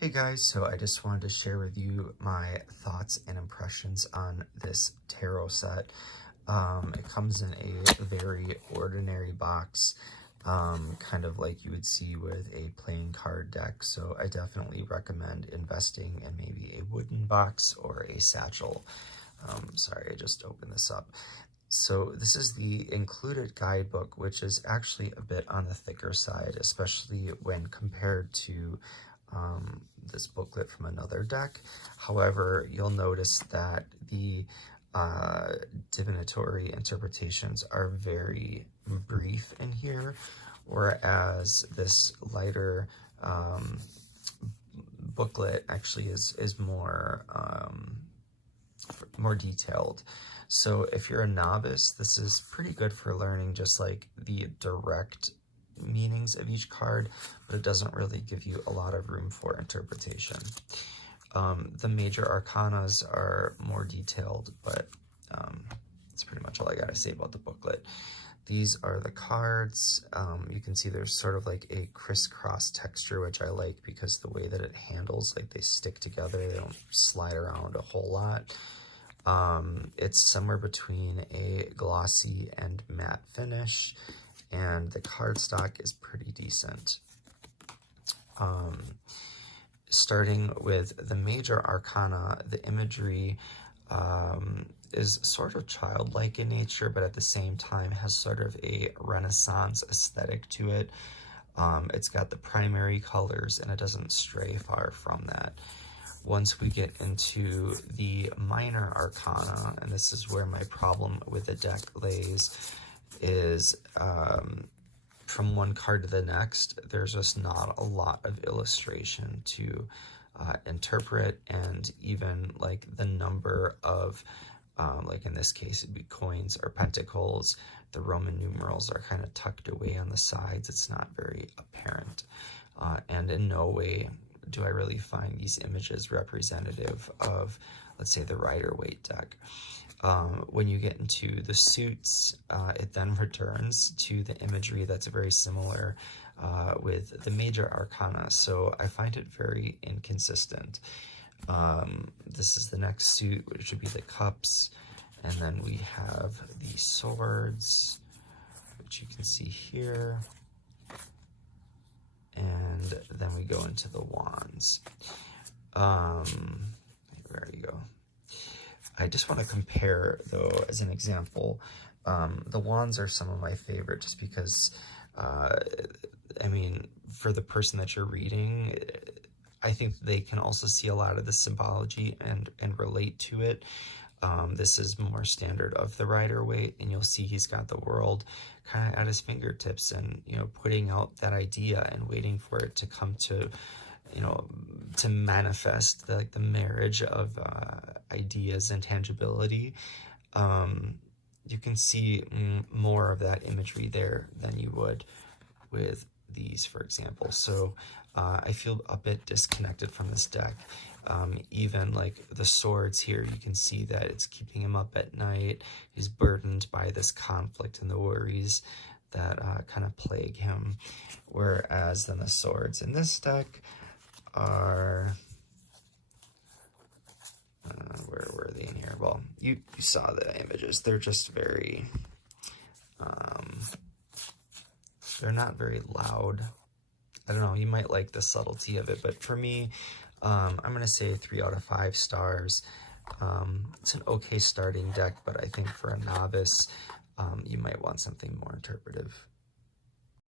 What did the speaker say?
Hey guys, so I just wanted to share with you my thoughts and impressions on this tarot set. It comes in a very ordinary box, kind of like you would see with a playing card deck, so I definitely recommend investing in maybe a wooden box or a satchel. Sorry, I just opened this up. So this is the included guidebook, which is actually a bit on the thicker side, especially when compared to this booklet from another deck. However, you'll notice that the divinatory interpretations are very brief in here, whereas this lighter booklet actually is more detailed. So if you're a novice, this is pretty good for learning just like the direct meanings of each card, but it doesn't really give you a lot of room for interpretation. The major arcanas are more detailed, but that's pretty much all I gotta say about the booklet. These are the cards. You can see there's sort of like a crisscross texture, which I like because the way that it handles, like they stick together, they don't slide around a whole lot. It's somewhere between a glossy and matte finish, and the cardstock is pretty decent. Starting with the major arcana, the imagery is sort of childlike in nature, but at the same time has sort of a Renaissance aesthetic to it. It's got the primary colors and it doesn't stray far from that. Once we get into the minor arcana, and this is where my problem with the deck lays, is from one card to the next, there's just not a lot of illustration to interpret, and even like the number of, like in this case, it'd be coins or pentacles. The Roman numerals are kind of tucked away on the sides. It's not very apparent. And in no way do I really find these images representative of, let's say, the Rider-Waite deck. When you get into the suits, it then returns to the imagery that's very similar with the major arcana, so I find it very inconsistent. This is the next suit, which would be the cups, and then we have the swords, which you can see here, and then we go into the wands. There you go. I just want to compare, though, as an example, the wands are some of my favorite just because, I mean, for the person that you're reading, I think they can also see a lot of the symbology and relate to it. This is more standard of the Rider-Waite, and you'll see he's got the world kind of at his fingertips and, you know, putting out that idea and waiting for it to come to, you know, to manifest the marriage of ideas and tangibility. You can see more of that imagery there than you would with these, for example. So I feel a bit disconnected from this deck. Even like the swords here, you can see that it's keeping him up at night. He's burdened by this conflict and the worries that kind of plague him. Whereas then the swords in this deck are, where were they in here? Well, you saw the images. They're just very, they're not very loud. I don't know, you might like the subtlety of it, but for me, I'm going to say 3 out of 5 stars. It's an okay starting deck, but I think for a novice, you might want something more interpretive.